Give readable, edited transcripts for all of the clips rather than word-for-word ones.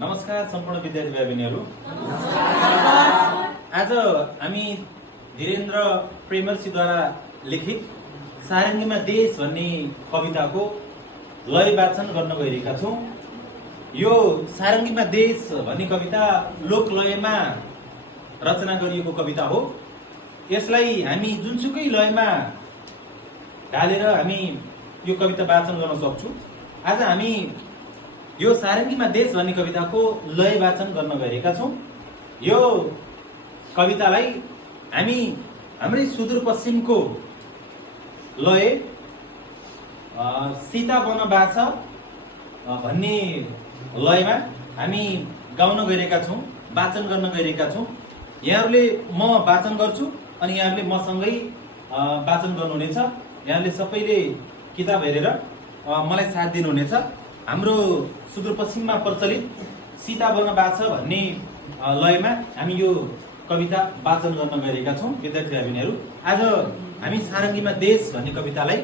नमस्कार सम्पूर्ण विद्यार्थी भाइ बहिनीहरू। आज हामी धीरेन्द्र प्रेमर्सीद्वारा लिखित सारङ्गीमा देश भन्ने कविताको लय वाचन गर्न गइरहेका छौँ। यो सारङ्गीमा देश भन्ने कविता लोकलयमा रचना गरिएको कविता हो। यसलाई हामी जुनसुकै लयमा ढालेर हामी यो कविता वाचन गर्न सक्छौँ। आज हामी यो सारङ्गीमा देश भन्ने कविताको लय वाचन गर्न गइरहेका छौँ। यो कवितालाई हामी हाम्रै सुदूरपश्चिमको लय सीता वनवास भन्ने लयमा हामी गाउन गइरहेका छौँ, वाचन गर्न गइरहेका छौँ। यहाँहरूले म वाचन गर्छु अनि यहाँहरूले मसँगै वाचन गर्नुहुनेछ। यहाँहरूले सबैले किताब हेरेर मलाई साथ दिनुहुनेछ। हाम्रो सुदूरपश्चिममा प्रचलित सीता वनवास भन्ने लयमा हामी यो कविता वाचन गर्न गइरहेका छौँ। विद्यार्थी भाइबहिनीहरू, आज हामी सारङ्गीमा देश भन्ने कवितालाई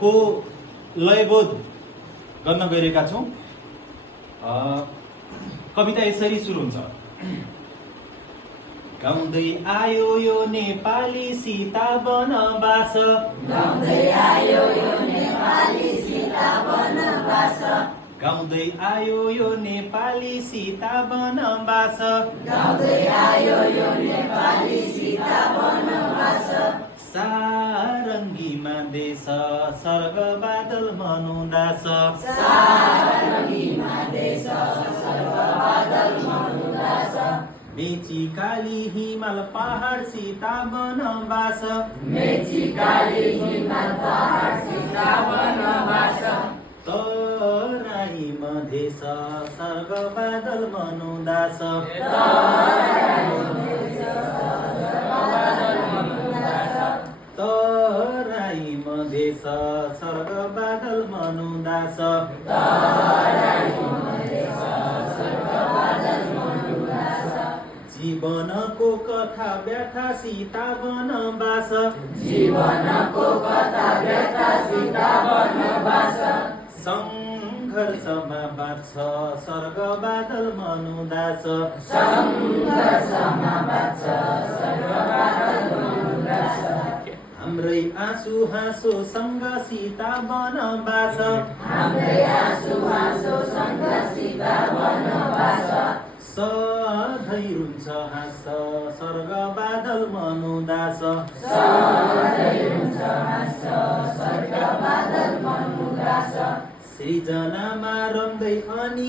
को लयबोध गर्न गइरहेका छौँ। कविता यसरी सुरु हुन्छ। गाउँदै आयो यो नेपाली सीता वनवास, गाउँदै आयो यो नेपाली सीता वनवास, गाउँदै आयो यो नेपाली सीता वनवास, गाउँदै आयो यो नेपाली सीता वनवास। सारङ्गीमा देश सर्ग बादल मनुदास, सारङ्गीमा देश सर्ग बादल मनुदास। मेची काली हिमाल पहाड सीता वनवास, मेची काली हिमाल पहाड सीता वनवास। तराई मधेस सर्ग बादल मनुदास, तराई मधेस सर्ग बादल मनुदास। जीवनको कथा व्यथा सीता वनवास, जीवनको कथा व्यथा सीता वनवास। सङ्घर्षमा बाँच्छ सर्ग बादल मनुदास, सङ्घर्षमा बाँच्छ सर्ग बादल मनुदास। हाम्रै आँसु हाँसो सँग सीता वनवास, हाम्रै आँसु हाँसो सँग सीता वनवास। सधैँ रुन्छ हाँस सर्ग बादल मनुदास, सधैँ रुन्छ हाँस सर्ग बादल मनुदास। सृजनामा रम्दै अनि